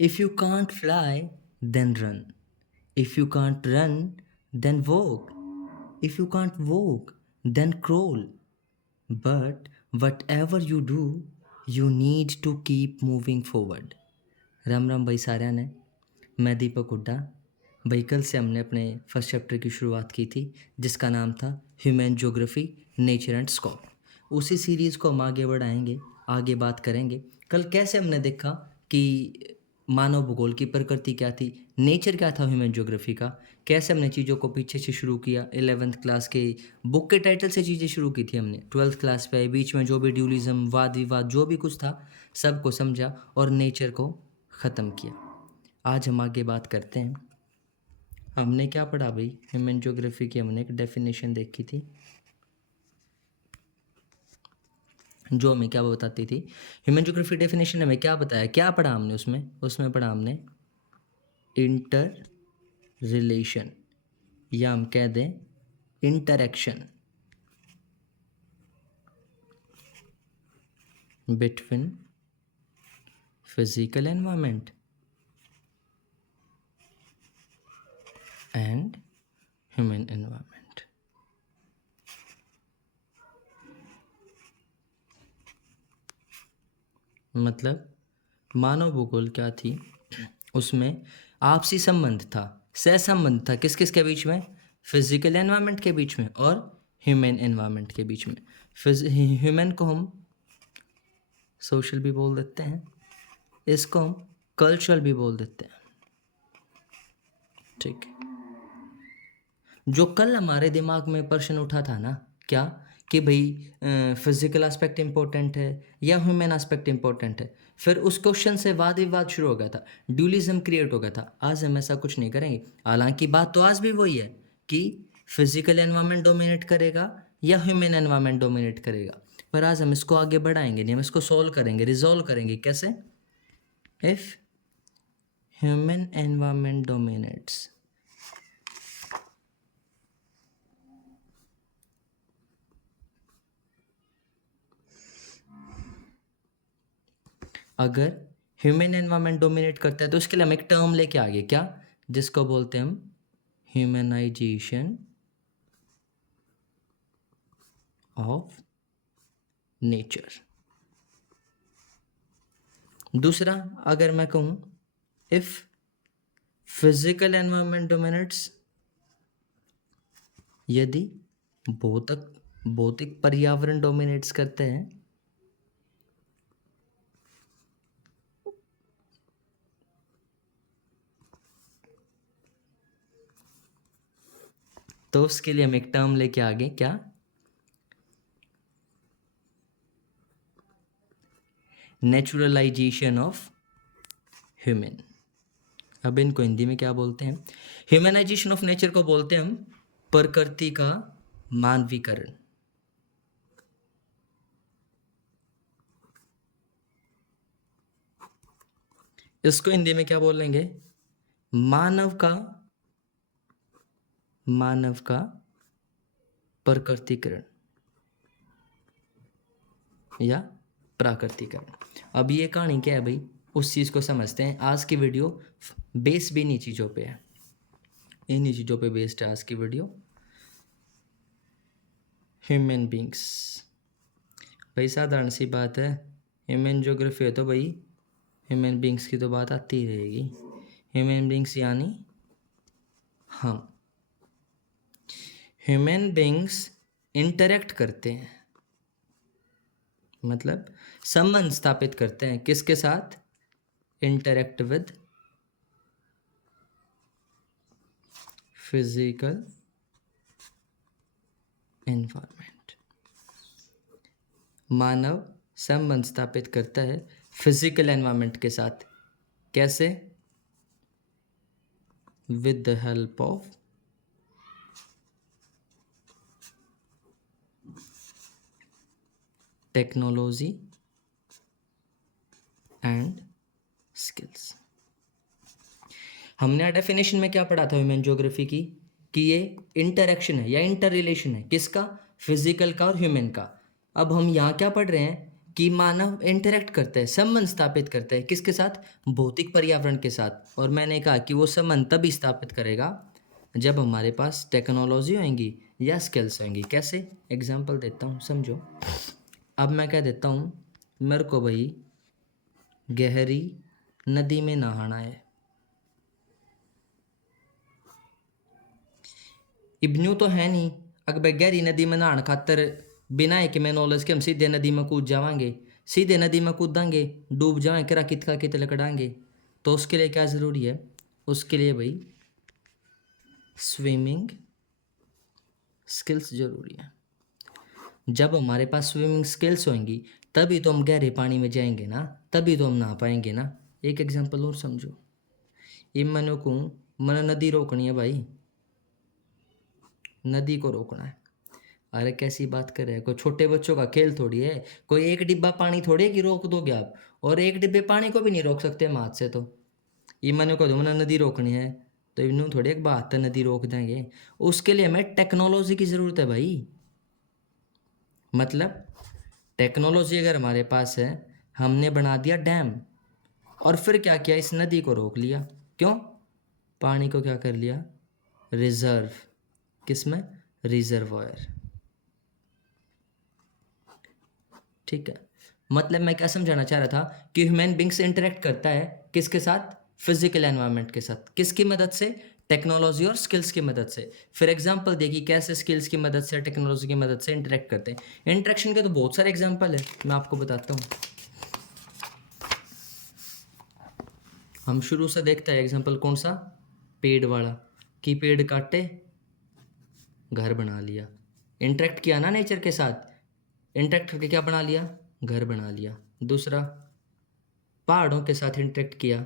If you can't fly, then run. If you can't run, then walk. If you can't walk, then crawl. But whatever you do, you need to keep moving forward. Ram Ram भाई साਰਿਆਂ ने। मैं दीपक हुड्डा। भाई कल से हमने अपने first chapter की शुरुआत की थी जिसका नाम था human geography nature and scope. उसी सीरीज़ को हम आगे बढ़ाएंगे, आगे बात करेंगे। कल कैसे हमने देखा कि मानव भूगोल की प्रकृति क्या थी, नेचर क्या था ह्यूमन ज्योग्राफी का, कैसे हमने चीज़ों को पीछे से शुरू किया। 11th क्लास के बुक के टाइटल से चीज़ें शुरू की थी हमने, 12th क्लास पे बीच में जो भी ड्यूलिज्म, वाद विवाद जो भी कुछ था सबको समझा और नेचर को ख़त्म किया। आज हम आगे बात करते हैं। हमने क्या पढ़ा भाई, ह्यूमन ज्योग्राफी की हमने एक डेफिनेशन देखी थी जो हमें क्या बताती थी। ह्यूमन ज्योग्राफी डेफिनेशन हमें क्या बताया, क्या पढ़ा हमने उसमें पढ़ा हमने इंटर रिलेशन, या हम कह दें interaction between physical environment and human environment. मतलब मानव भूगोल क्या थी, उसमें आपसी संबंध था, सहसंबंध था किस किस के बीच में, फिजिकल एनवायरनमेंट के बीच में और ह्यूमन एनवायरनमेंट के बीच में। ह्यूमन को हम सोशल भी बोल देते हैं, इसको हम कल्चरल भी बोल देते हैं। ठीक है, जो कल हमारे दिमाग में प्रश्न उठा था ना, क्या कि भाई फिजिकल एस्पेक्ट इम्पोर्टेंट है या ह्यूमन एस्पेक्ट इम्पोर्टेंट है, फिर उस क्वेश्चन से वाद विवाद शुरू हो गया था, ड्यूलिज्म क्रिएट हो गया था। आज हम ऐसा कुछ नहीं करेंगे, हालांकि बात तो आज भी वही है कि फिजिकल एनवायरनमेंट डोमिनेट करेगा या ह्यूमन एनवायरनमेंट डोमिनेट करेगा, पर आज हम इसको आगे बढ़ाएंगे नहीं, हम इसको सोल्व करेंगे, रिजॉल्व करेंगे। कैसे? इफ ह्यूमन एनवायरनमेंट डोमिनेट्स, अगर ह्यूमन एनवायरनमेंट डोमिनेट करता है तो उसके लिए हम एक टर्म लेके आगे, क्या, जिसको बोलते हैं हम ह्यूमनाइजेशन ऑफ नेचर। दूसरा, अगर मैं कहूँ इफ फिजिकल एनवायरनमेंट डोमिनेट्स, यदि भौतिक पर्यावरण डोमिनेट्स करते हैं तो उसके लिए हम एक टर्म लेके आगे, क्या, नेचुरलाइजेशन ऑफ ह्यूमन। अब इनको हिंदी में क्या बोलते हैं? ह्यूमनाइजेशन ऑफ नेचर को बोलते हैं हम प्रकृति का मानवीकरण। इसको हिंदी में क्या बोलेंगे? मानव का प्रकृतिकरण या प्राकृतिकरण। अब ये कहानी क्या है भाई, उस चीज़ को समझते हैं। आज की वीडियो बेस भी इन्हीं चीज़ों पे है, इन्हीं चीज़ों पे बेस्ड है आज की वीडियो। ह्यूमन बींग्स, भाई साधारण सी बात है, ह्यूमन ज्योग्राफी है तो भाई ह्यूमन बींग्स की तो बात आती ही रहेगी। ह्यूमन बींग्स यानी हम। ह्यूमन बींग्स इंटरेक्ट करते हैं, मतलब संबंध स्थापित करते हैं किसके साथ? Interact with physical environment. मानव संबंध स्थापित करता है फिजिकल एनवायरनमेंट के साथ। कैसे? With the help of technology and skills. हमने डेफिनेशन में क्या पढ़ा था ह्यूमन ज्योग्राफी की, कि ये इंटरेक्शन है या इंटर रिलेशन है, किसका? फिजिकल का और ह्यूमन का। अब हम यहाँ क्या पढ़ रहे हैं कि मानव इंटरेक्ट करता है, संबंध स्थापित करता है किसके साथ? भौतिक पर्यावरण के साथ। और मैंने कहा कि वो संबंध तभी स्थापित करेगा जब हमारे पास टेक्नोलॉजी होंगी या स्किल्स होंगी। कैसे? एग्जाम्पल देता हूँ, समझो। अब मैं कह देता हूँ मेरे को भाई गहरी नदी में नहाना है। इब्न्यू तो है नहीं, अगर गहरी नदी में नहाने खातर बिना एक में नॉलेज के हम सीधे नदी में कूद जावांगे, सीधे नदी में कूदांगे, डूब जाएं, करा कित का कित लकड़ांगे। तो उसके लिए क्या ज़रूरी है? उसके लिए भाई स्विमिंग स्किल्स जरूरी है। जब हमारे पास स्विमिंग स्किल्स होंगी तभी तो हम गहरे पानी में जाएंगे ना, तभी तो हम नहा पाएंगे ना। एक एग्जांपल और समझो। ये मनो को मन नदी रोकनी है भाई, नदी को रोकना है। अरे कैसी बात कर रहे हैं, कोई छोटे बच्चों का खेल थोड़ी है, कोई एक डिब्बा पानी थोड़ी है कि रोक दोगे आप, और एक डिब्बे पानी को भी नहीं रोक सकते हम हाथ से। तो ये मैंने को मैंने नदी रोकनी है तो इन्हों थोड़ी एक बात है नदी रोक देंगे। उसके लिए हमें टेक्नोलॉजी की ज़रूरत है भाई। मतलब टेक्नोलॉजी अगर हमारे पास है, हमने बना दिया डैम, और फिर क्या किया? इस नदी को रोक लिया। क्यों? पानी को क्या कर लिया? रिजर्व। किसमें? रिजर्वायर। ठीक है। मतलब मैं क्या समझाना चाह रहा था कि ह्यूमन बींग्स इंटरेक्ट करता है किसके साथ? फिजिकल एनवायरनमेंट के साथ। किसकी मदद से? टेक्नोलॉजी और स्किल्स की मदद से। फिर एग्जांपल देखिए कैसे स्किल्स की मदद से, टेक्नोलॉजी की मदद से इंटरेक्ट करते हैं। इंटरेक्शन के तो बहुत सारे एग्जांपल है, मैं आपको बताता हूँ। हम शुरू से देखते हैं एग्जांपल कौन सा? पेड़ वाला। कि पेड़ काटे, घर बना लिया। इंटरेक्ट किया ना नेचर के साथ, इंटरेक्ट करके क्या बना लिया? घर बना लिया। दूसरा, पहाड़ों के साथ इंटरेक्ट किया,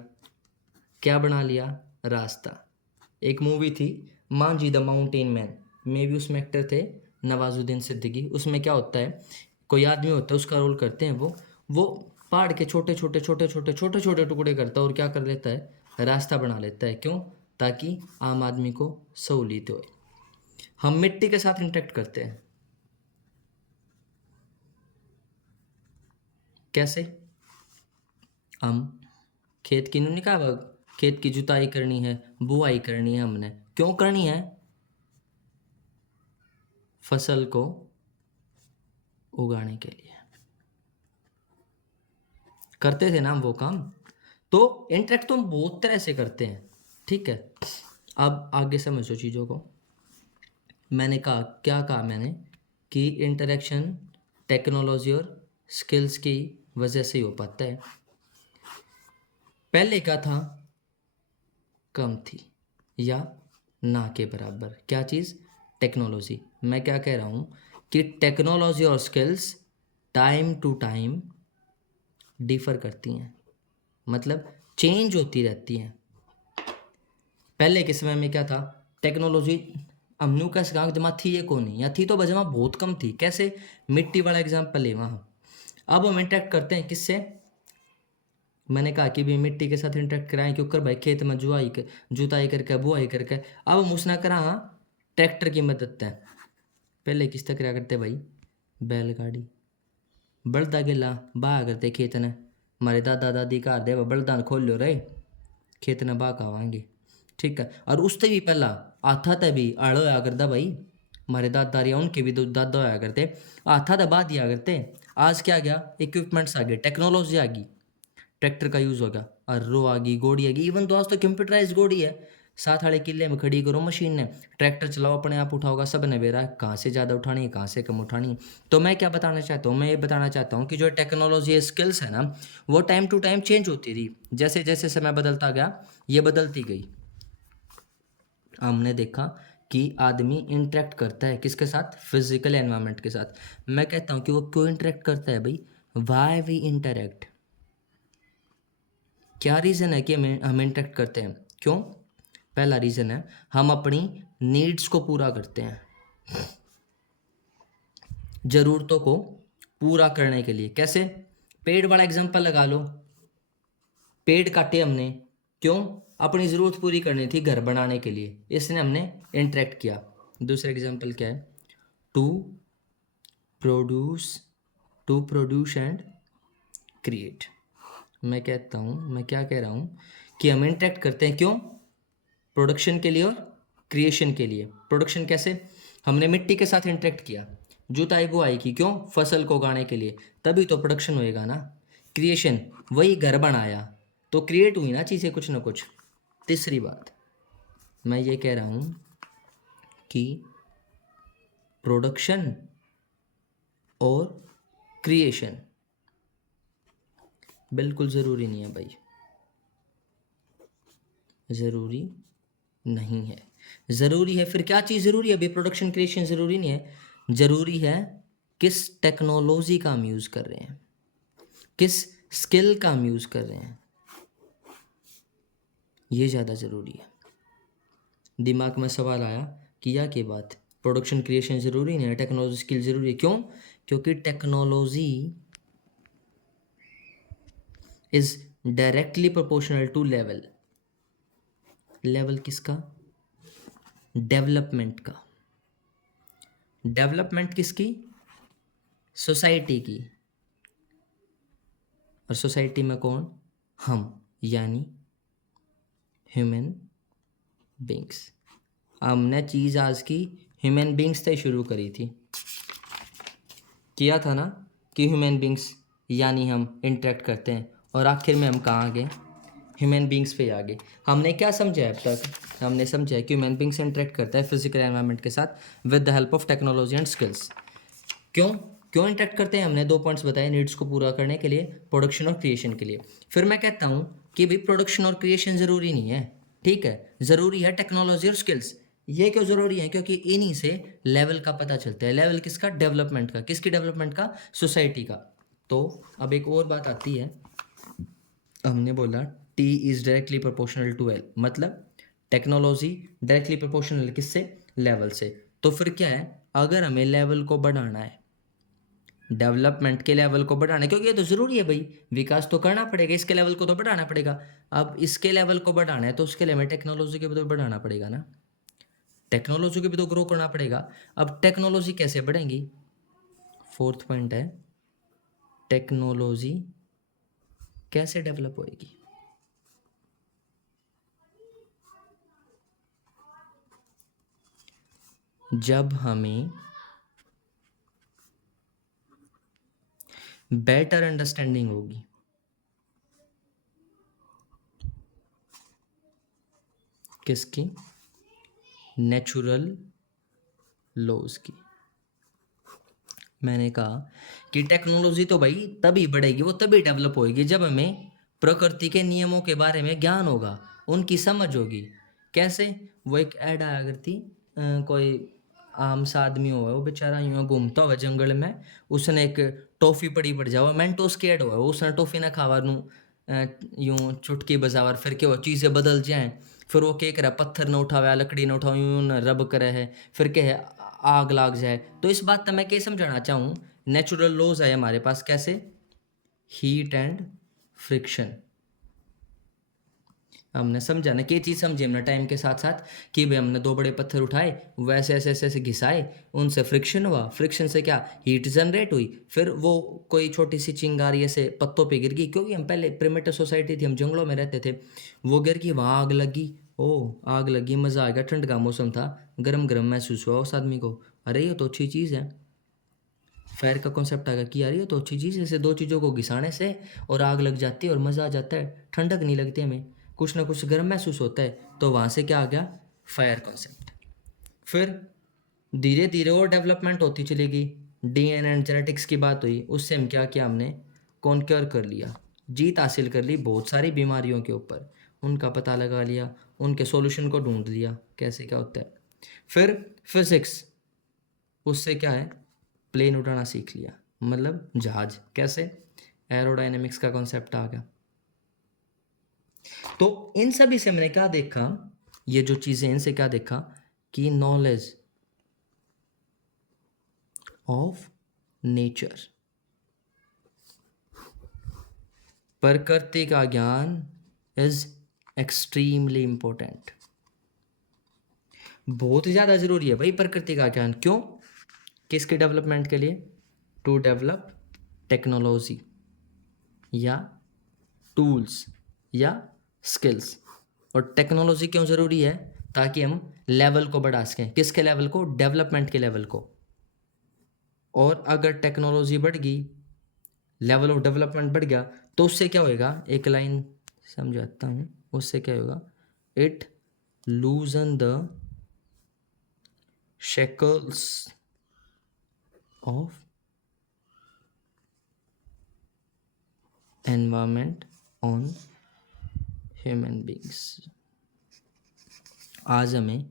क्या बना लिया? रास्ता। एक मूवी थी मांझी द माउंटेन मैन, में भी उसमें एक्टर थे नवाजुद्दीन सिद्दीकी। उसमें क्या होता है, कोई आदमी होता है, उसका रोल करते हैं वो पहाड़ के छोटे छोटे छोटे छोटे छोटे छोटे टुकड़े करता है और क्या कर लेता है? रास्ता बना लेता है। क्यों? ताकि आम आदमी को सहूलियत हो। हम मिट्टी के साथ इंटरेक्ट करते हैं। कैसे? हम खेत की नहीं कहा, खेत की जुताई करनी है, बुआई करनी है, हमने क्यों करनी है? फसल को उगाने के लिए करते थे ना हम वो काम। तो इंटरेक्ट तो हम बहुत तरह से करते हैं। ठीक है, अब आगे समझो चीज़ों को। मैंने कहा, क्या कहा मैंने? कि इंटरेक्शन टेक्नोलॉजी और स्किल्स की वजह से ही हो पाता है। पहले क्या था? कम थी या ना के बराबर। क्या चीज़? टेक्नोलॉजी। मैं क्या कह रहा हूँ कि टेक्नोलॉजी और skills time to time differ करती हैं, मतलब चेंज होती रहती हैं। पहले के समय में क्या था? टेक्नोलॉजी हमनू कैसे कहा जमा थी ये कौन नहीं, या थी तो बजमा बहुत कम थी। कैसे? मिट्टी वाला एग्जाम्पल है वहाँ। अब हम इंटरेक्ट करते हैं किससे? मैंने कहा कि भी मिट्टी के साथ इंटरेक्ट कराएं, क्योंकि भाई खेत में जुताई करके बुआई करके। अब हम उसना करा ट्रैक्टर की मदद से। पहले किस तक करा करते भाई? बैलगाड़ी। बलदा गिला बाह करते खेत ने। हमारे दादा दादी घर दे बलदान खोल लो रहे, खेत ने बाह आवांगे। ठीक है। और उससे भी पहला आथा ते भी आड़ होया करता भाई। हमारे दादा रिया उनके भी दादा होया करते, आथा तो बाद दिया करते। आज क्या गया? इक्विपमेंट्स आ गए, टेक्नोलॉजी आ गई, ट्रैक्टर का यूज़ होगा, अर्रो आ गई, गोड़ी आ गई। इवन तो आज तो कंप्यूटराइज गोड़ी है, साथ वाले किले में खड़ी करो मशीन ने, ट्रैक्टर चलाओ अपने आप उठाओगा। सब ने बेरा कहाँ से ज़्यादा उठानी है, कहाँ से कम उठानी है। तो मैं क्या बताना चाहता हूँ? मैं ये बताना चाहता हूँ कि जो टेक्नोलॉजी स्किल्स है ना, वो टाइम टू टाइम चेंज होती रही। जैसे जैसे समय बदलता गया ये बदलती गई। हमने देखा कि आदमी इंटरेक्ट करता है किसके साथ? फिजिकल एनवायरनमेंट के साथ। मैं कहता हूँ कि वो क्यों इंटरेक्ट करता है भाई? Why we interact? क्या रीज़न है कि हम इंटरेक्ट करते हैं? क्यों? पहला रीज़न है हम अपनी नीड्स को पूरा करते हैं, ज़रूरतों को पूरा करने के लिए। कैसे? पेड़ वाला एग्जांपल लगा लो। पेड़ काटे हमने, क्यों? अपनी ज़रूरत पूरी करनी थी घर बनाने के लिए, इसने हमने इंटरेक्ट किया। दूसरा एग्जांपल क्या है? To produce to produce and create. मैं क्या कह रहा हूँ कि हम इंटरेक्ट करते हैं क्यों? प्रोडक्शन के लिए और क्रिएशन के लिए। प्रोडक्शन कैसे? हमने मिट्टी के साथ इंटरेक्ट किया, जुताई बुआई की, क्यों? फसल को उगाने के लिए, तभी तो प्रोडक्शन होएगा ना। क्रिएशन, वही घर बनाया तो क्रिएट हुई ना चीज़ें कुछ ना कुछ। तीसरी बात मैं ये कह रहा हूँ कि प्रोडक्शन और क्रिएशन बिल्कुल ज़रूरी नहीं है भाई, ज़रूरी नहीं है। ज़रूरी है, फिर क्या चीज़ ज़रूरी है? अभी प्रोडक्शन क्रिएशन ज़रूरी नहीं है, ज़रूरी है किस टेक्नोलॉजी का हम यूज़ कर रहे हैं, किस स्किल का हम यूज़ कर रहे हैं, ये ज़्यादा ज़रूरी है। दिमाग में सवाल आया कि या के बात प्रोडक्शन क्रिएशन ज़रूरी नहीं है, टेक्नोलॉजी स्किल ज़रूरी है, क्यों? क्योंकि technology is directly proportional to level. Level किसका? डेवलपमेंट का। डेवलपमेंट किसकी? सोसाइटी की। और सोसाइटी में कौन? हम, यानी ह्यूमन बींग्स। हमने चीज़ आज की ह्यूमन बींग्स से शुरू करी थी, किया था ना कि ह्यूमन बींग्स यानी हम इंटरेक्ट करते हैं, और आखिर में हम कहाँ आ गए? ह्यूमन बींग्स पे आ गए। हमने क्या समझा है अब तक? हमने समझा है कि ह्यूमन बींग्स इंटरेक्ट करता है फिजिकल एनवायरनमेंट के साथ with the help of technology and skills. क्यों क्यों इंटरेक्ट करते हैं? हमने 2 पॉइंट्स बताए नीड्स को पूरा करने के लिए, प्रोडक्शन और क्रिएशन के लिए। फिर मैं कहता हूँ कि भाई प्रोडक्शन और क्रिएशन ज़रूरी नहीं है, ठीक है, ज़रूरी है टेक्नोलॉजी और स्किल्स। ये क्यों ज़रूरी है? क्योंकि इन्हीं से लेवल का पता चलता है। लेवल किसका? डेवलपमेंट का। किसकी डेवलपमेंट का? सोसाइटी का। तो अब एक और बात आती है, हमने बोला T is directly proportional to L, मतलब टेक्नोलॉजी डायरेक्टली प्रोपोर्शनल किससे? लेवल से। तो फिर क्या है, अगर हमें लेवल को बढ़ाना है, डेवलपमेंट के लेवल को बढ़ाना है, क्योंकि ये तो ज़रूरी है भाई, विकास तो करना पड़ेगा, इसके लेवल को तो बढ़ाना पड़ेगा। अब इसके लेवल को बढ़ाना है तो उसके लिए हमें टेक्नोलॉजी के भी तो बढ़ाना पड़ेगा ना, टेक्नोलॉजी को भी तो ग्रो करना पड़ेगा। अब टेक्नोलॉजी कैसे बढ़ेंगी? फोर्थ पॉइंट है, टेक्नोलॉजी कैसे डेवलप होएगी? जब हमें बेटर अंडरस्टैंडिंग होगी किसकी? नेचुरल लॉज की। मैंने कहा कि टेक्नोलॉजी तो भाई तभी बढ़ेगी, वो तभी डेवलप होएगी जब हमें प्रकृति के नियमों के बारे में ज्ञान होगा, उनकी समझ होगी। कैसे? वो एक ऐड आया करती, कोई आम सा आदमी हुआ, वो बेचारा यूँ घूमता हुआ जंगल में, उसने एक टॉफ़ी पड़ी पड़ जावा, मेंटोस के ऐड हुआ, उसने टॉफ़ी ना खावा नू यूँ चुटकी बजावर, फिर क्या वो चीज़ें बदल जाएँ, फिर वो क्या करे, पत्थर न उठावे, लकड़ी न उठावे, यूँ न रब करे है, फिर क्या है, आग लाग जाए। तो इस बात का मैं क्या समझाना चाहूँ, नेचुरल लॉज है हमारे पास, कैसे? Heat and friction. हमने समझा ना, कि चीज़ समझी हमने टाइम के साथ साथ, कि भाई हमने 2 बड़े पत्थर उठाए, वैसे ऐसे ऐसे ऐसे घिसाए, उनसे फ्रिक्शन हुआ, फ्रिक्शन से क्या, हीट जनरेट हुई, फिर वो कोई छोटी सी चिंगारी ऐसे पत्तों पे गिर गई, क्योंकि हम पहले प्रिमिटिव सोसाइटी थी, हम जंगलों में रहते थे, वो गिर गई, वहाँ आग लगी, ओ आग लगी, मज़ा आ गया, ठंड का मौसम था, गरम गरम महसूस हुआ उस आदमी को, अरे ये तो अच्छी चीज़ है। फायर का कॉन्सेप्ट आ गया कि यार ये तो अच्छी चीज़ है, ऐसे 2 चीज़ों को घिसाने से और आग लग जाती है और मज़ा आ जाता है, ठंडक नहीं लगती हमें, कुछ ना कुछ गर्म महसूस होता है। तो वहाँ से क्या आ गया? Fire concept. फिर धीरे धीरे और डेवलपमेंट होती चली गई, डीएनए एंड जेनेटिक्स की बात हुई, उससे हम क्या किया, हमने कॉन्क्योर कर लिया, जीत हासिल कर ली बहुत सारी बीमारियों के ऊपर, उनका पता लगा लिया, उनके सॉल्यूशन को ढूंढ लिया कैसे क्या होता है। फिर फिजिक्स, उससे क्या है, प्लेन उड़ाना सीख लिया, मतलब जहाज, कैसे? एरोडायनेमिक्स का कॉन्सेप्ट आ गया। तो इन सभी से मैंने क्या देखा, ये जो चीज़ें, इनसे क्या देखा कि नॉलेज ऑफ नेचर, प्रकृति का ज्ञान इज एक्सट्रीमली इंपॉर्टेंट, बहुत ज़्यादा ज़रूरी है भाई प्रकृति का ज्ञान। क्यों? किसके डेवलपमेंट के लिए? To develop technology. या टूल्स या स्किल्स। और टेक्नोलॉजी क्यों ज़रूरी है? ताकि हम लेवल को बढ़ा सकें। किसके लेवल को? डेवलपमेंट के लेवल को। और अगर टेक्नोलॉजी बढ़ गई, लेवल ऑफ डेवलपमेंट बढ़ गया, तो उससे क्या होएगा? एक लाइन समझाता हूँ। उससे क्या होगा? It लूजन the shackles of environment on human beings. आज हमें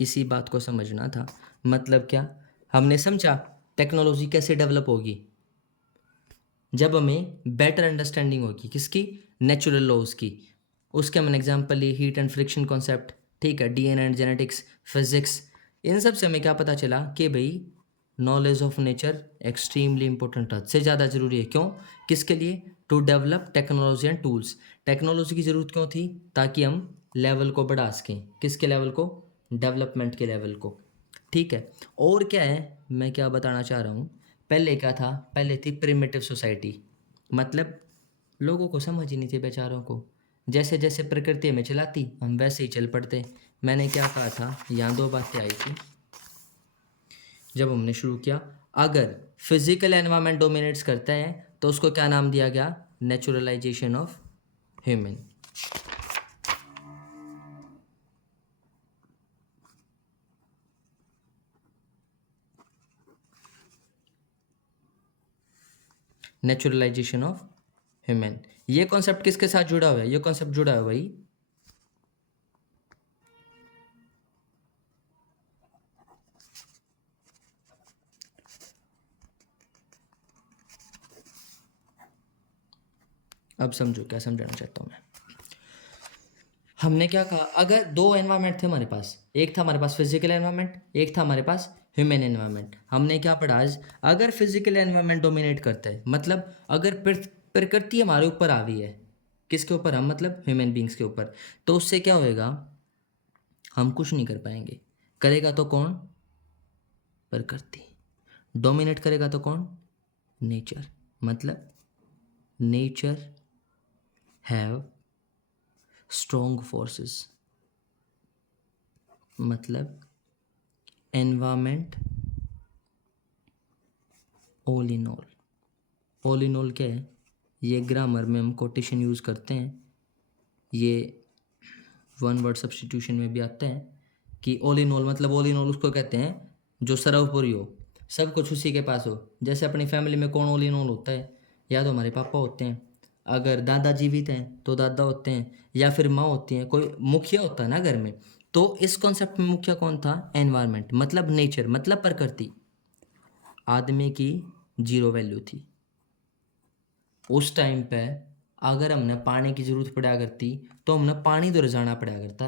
इसी बात को समझना था। मतलब क्या? हमने समझा टेक्नोलॉजी कैसे डेवलप होगी? जब हमें बेटर अंडरस्टैंडिंग होगी किसकी? नेचुरल लॉज की। उसके हमने एग्जांपल लिए हीट एंड फ्रिक्शन कॉन्सेप्ट, ठीक है, डीएनए एंड जेनेटिक्स, फिजिक्स। इन सब से हमें क्या पता चला कि भाई knowledge of nature extremely important है, से ज़्यादा ज़रूरी है। क्यों? किसके लिए? To develop technology and tools. Technology की ज़रूरत क्यों थी? ताकि हम लेवल को बढ़ा सकें। किसके लेवल को? डेवलपमेंट के लेवल को, ठीक है। और क्या है, मैं क्या बताना चाह रहा हूँ, पहले क्या था? पहले थी प्रिमिटिव सोसाइटी। मतलब लोगों को समझ ही नहीं थी बेचारों को। जैसे जैसे प्रकृति में चलाती हम वैसे ही चल पड़ते। मैंने क्या कहा था? यहाँ दो बातें आई थी जब हमने शुरू किया। अगर फिजिकल एनवायरनमेंट डोमिनेट्स करता है तो उसको क्या नाम दिया गया? Naturalisation of human. Naturalisation of human. ये कॉन्सेप्ट किसके साथ जुड़ा हुआ है? ये कॉन्सेप्ट जुड़ा हुआ है भाई अब समझो क्या समझाना चाहता हूँ मैं। हमने क्या कहा? अगर दो एनवायरनमेंट थे हमारे पास, एक था हमारे पास फिजिकल एनवायरनमेंट, एक था हमारे पास ह्यूमन एनवायरनमेंट। हमने क्या पढ़ा आज? अगर फिजिकल एनवायरनमेंट डोमिनेट करता है, मतलब अगर प्रकृति हमारे ऊपर हावी है, किसके ऊपर? हम मतलब ह्यूमन बींग्स के ऊपर। तो उससे क्या होएगा? हम कुछ नहीं कर पाएंगे। करेगा तो कौन? प्रकृति। डोमिनेट करेगा तो कौन? नेचर। मतलब नेचर हैव स्ट्रॉन्ग फोर्सेस। मतलब environment all in all. All in all क्या है? ये ग्रामर में हम कोटेशन यूज़ करते हैं, ये वन वर्ड सब्स्टिट्यूशन में भी आता है कि ऑल इन ऑल। मतलब ऑल इन ऑल उसको कहते हैं जो सर्वोपरि हो, सब कुछ उसी के पास हो। जैसे अपनी फैमिली में कौन ऑल इन ऑल होता है? या तो हमारे पापा होते हैं, अगर दादा जीवित हैं तो दादा होते हैं, या फिर माँ होती हैं, कोई मुखिया होता है ना घर में। तो इस कॉन्सेप्ट में मुखिया कौन था? एनवायरनमेंट, मतलब नेचर, मतलब प्रकृति। आदमी की जीरो वैल्यू थी उस टाइम पे। अगर हमने पानी की ज़रूरत पड़ा करती तो हमने पानी तो जाना पड़ा करता,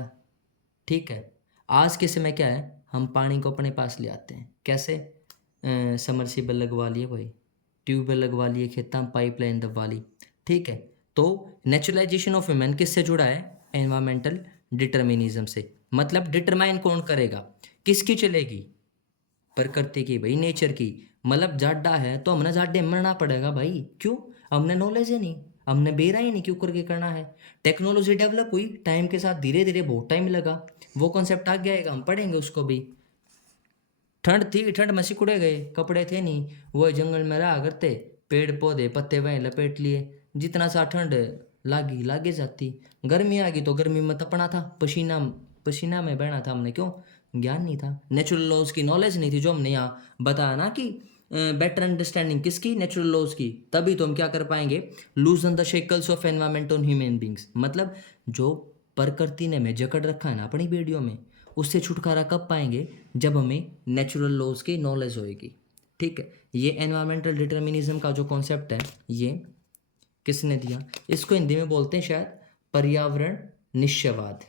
ठीक है। आज के समय क्या है? हम पानी को अपने पास ले आते हैं। कैसे? समरसीबल लगवा लिए भाई, ट्यूबवेल लगवा लिए, खेतों में पाइपलाइन दबवा ली, ठीक है। तो नेचुरलाइजेशन ऑफ ह्यूमन किससे जुड़ा है? एनवायरमेंटल डिटर्मिनिज्म से। मतलब डिटरमाइन कौन करेगा? किसकी चलेगी? प्रकृति की भाई, नेचर की। मतलब जाडा है तो हमने जाडे में मरना पड़ेगा भाई। क्यों? हमने नॉलेज है नहीं, हमने बेरा ही नहीं क्यों करके करना है। टेक्नोलॉजी डेवलप हुई टाइम के साथ, धीरे धीरे बहुत टाइम लगा। वो कॉन्सेप्ट आ गया है, हम पढ़ेंगे उसको भी। ठंड थी, ठंड में सिकुड़े गए, कपड़े थे नहीं, वो जंगल में रहा करते, पेड़ पौधे पत्ते वहीं लपेट लिए। जितना सा ठंड लागी लागे जाती, गर्मी आ गई तो गर्मी में तपना था, पसीना पसीना में बहना था। हमने क्यों? ज्ञान नहीं था, नेचुरल लॉज की नॉलेज नहीं थी, जो हमने यहाँ बताया ना कि बेटर अंडरस्टैंडिंग किसकी? नेचुरल लॉज की। तभी तो हम क्या कर पाएंगे? लूजन the shackles of environment on human beings. मतलब जो प्रकृति ने हमें जकड़ रखा है ना अपनी बेड़ियों में, उससे छुटकारा कब पाएंगे? जब हमें नेचुरल लॉज की नॉलेज होएगी, ठीक है। ये एनवायरमेंटल डिटर्मिनिज्म का जो कॉन्सेप्ट है, ये किसने दिया? इसको हिंदी में बोलते हैं शायद पर्यावरण निश्चयवाद।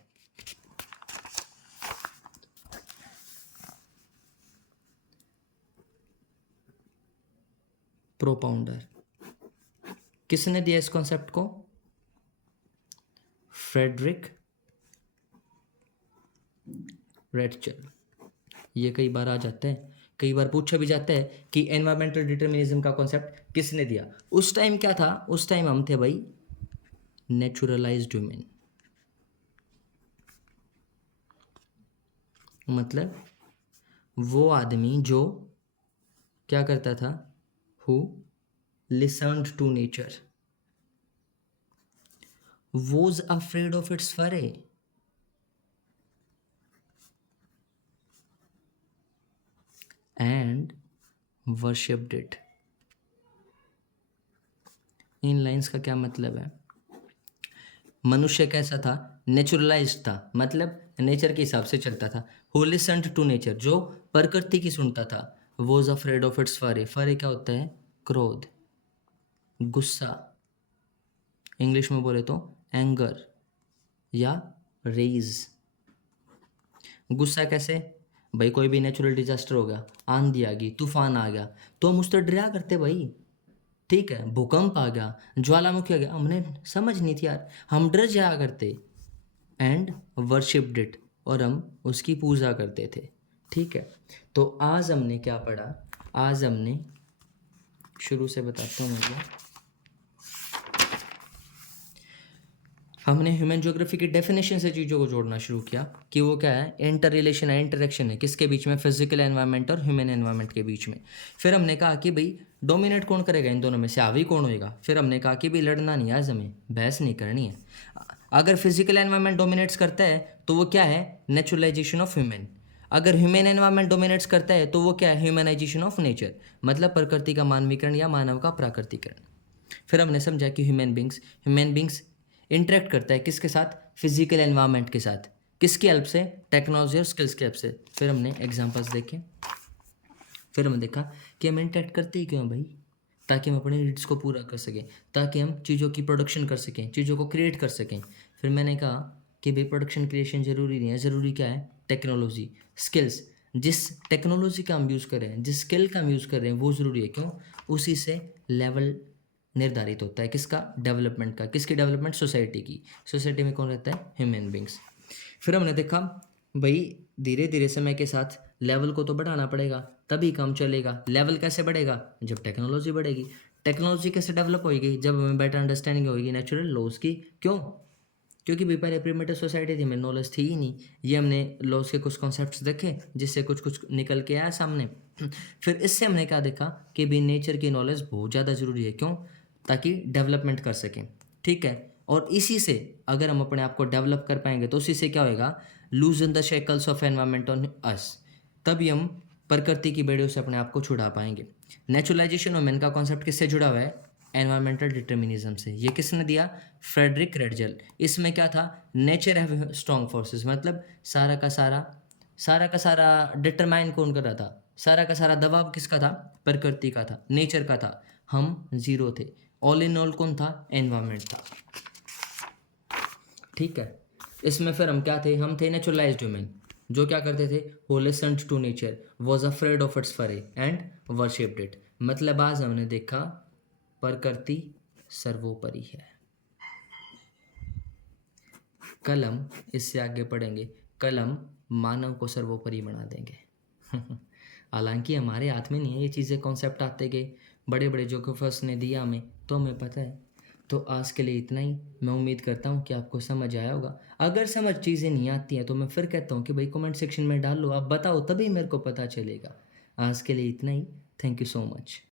प्रोपाउंडर किसने दिया इस कॉन्सेप्ट को? फ्रेडरिक रेडचल। ये कई बार आ जाता है, कई बार पूछा भी जाता है कि एनवायरमेंटल डिटर्मिनिज्म का कॉन्सेप्ट किसने दिया। उस टाइम क्या था, उस टाइम हम थे भाई नेचुरलाइज्ड ह्यूमन, मतलब वो आदमी जो क्या करता था, who listened to nature, was afraid of its fury, and worshipped it. इन लाइंस का क्या मतलब है, मनुष्य कैसा था, नेचुरलाइज्ड था, मतलब नेचर के हिसाब से चलता था। हु लिसन्ड टू नेचर, जो प्रकृति की सुनता था। वॉज अफ्रेड ऑफ इट्स फरे, फरे क्या होता है, क्रोध, गुस्सा, इंग्लिश में बोले तो एंगर या रेज। गुस्सा कैसे, भाई कोई भी नेचुरल डिजास्टर हो गया, आंधी आ गई, तूफान आ गया, तो हम उस तर डरा करते भाई, ठीक है, भूकंप आ गया, ज्वालामुखी आ गया, हमने समझ नहीं थी यार, हम डर जाया करते। एंड वर्शिप्ड इट, और हम उसकी पूजा करते थे, ठीक है। तो आज हमने क्या पढ़ा, आज हमने, शुरू से बताता हूँ मुझे, हमने ह्यूमन ज्योग्राफी की डेफिनेशन से चीज़ों को जोड़ना शुरू किया कि वो क्या है, इंटर रिलेशन है, इंटरेक्शन है, किसके बीच में, फिजिकल एनवायरनमेंट और ह्यूमन एनवायरनमेंट के बीच में। फिर हमने कहा कि भाई डोमिनेट कौन करेगा इन दोनों में से, हावी कौन होएगा। फिर हमने कहा कि भाई लड़ना नहीं, आज हमें बहस नहीं करनी है। अगर फिजिकल एनवायरनमेंट डोमिनेट्स करता है तो वो क्या है, नेचुरलाइजेशन ऑफ ह्यूमन। अगर ह्यूमन एनवायरनमेंट डोमिनेट्स करता है तो वो क्या है, ह्यूमनाइजेशन ऑफ नेचर, मतलब प्रकृति का मानवीकरण या मानव का प्राकृतिकरण। फिर हमने समझा कि ह्यूमन बींग्स इंटरेक्ट करता है किसके साथ, फिजिकल एनवायरनमेंट के साथ, किसकी हेल्प से, टेक्नोलॉजी और स्किल्स की हेल्प से। फिर हमने एग्जांपल्स देखे, फिर हमने देखा कि हम इंटरेक्ट करते ही क्यों हैं भाई, ताकि हम अपने नीड्स को पूरा कर सकें, ताकि हम चीज़ों की प्रोडक्शन कर सकें, चीज़ों को क्रिएट कर सकें। फिर मैंने कहा कि भाई प्रोडक्शन क्रिएशन ज़रूरी नहीं है, ज़रूरी क्या है, टेक्नोलॉजी, स्किल्स। जिस टेक्नोलॉजी का हम यूज़ कर रहे हैं, जिस स्किल का हम यूज़ कर रहे हैं वो ज़रूरी है, क्यों, उसी से लेवल निर्धारित होता है, किसका, डेवलपमेंट का। किसकी डेवलपमेंट, सोसाइटी की। सोसाइटी में कौन रहता है, ह्यूमन बींग्स। फिर हमने देखा भाई धीरे धीरे समय के साथ लेवल को तो बढ़ाना पड़ेगा, तभी काम चलेगा। लेवल कैसे बढ़ेगा, जब टेक्नोलॉजी बढ़ेगी। टेक्नोलॉजी कैसे डेवलप होगी, जब हमें बेटर अंडरस्टैंडिंग होगी नेचुरल लॉज की। क्यों, क्योंकि भी पहले प्रिमिटिव सोसाइटी थी, हमें नॉलेज थी ही नहीं। ये हमने लॉज के कुछ कॉन्सेप्ट्स देखे जिससे कुछ कुछ निकल के आया सामने। फिर इससे हमने क्या देखा कि भी नेचर की नॉलेज बहुत ज़्यादा ज़रूरी है, क्यों, ताकि डेवलपमेंट कर सकें, ठीक है। और इसी से अगर हम अपने आप को डेवलप कर पाएंगे तो उसी से क्या होएगा, लूजन the shackles of environment on us, तभी हम प्रकृति की बेड़ियों से अपने आप को छुड़ा पाएंगे। नेचुरलाइजेशन और मैन का कॉन्सेप्ट किससे जुड़ा हुआ है, एनवायरमेंटल डिटर्मिनिज्म से। ये किसने दिया, फ्रेडरिक रेडजल। इसमें क्या था, नेचर हैव स्ट्रॉन्ग फोर्सेस, मतलब सारा का सारा डिटरमाइन कौन कर रहा था, सारा का सारा दबाव किसका था, प्रकृति का था, नेचर का था। हम जीरो थे। ऑल इन ऑल कौन था, एनवायरमेंट था, ठीक है। इसमें फिर हम क्या थे, हम थे नेचुरलाइज्ड ह्यूमन, जो क्या करते थे, who listened to nature, was afraid of its fury and worshipped it. मतलब आज हमने देखा प्रकृति सर्वोपरि है। कल हम इससे आगे पढ़ेंगे, कल हम मानव को सर्वोपरि बना देंगे। हालांकि हमारे हाथ में नहीं है, ये चीज़ें कॉन्सेप्ट आते गए, बड़े बड़े जोग्राफर्स ने दिया हमें, तो हमें पता है। तो आज के लिए इतना ही। मैं उम्मीद करता हूँ कि आपको समझ आया होगा। अगर समझ चीज़ें नहीं आती हैं तो मैं फिर कहता हूँ कि भाई कमेंट सेक्शन में डाल लो, आप बताओ, तभी मेरे को पता चलेगा। आज के लिए इतना ही। Thank you so much.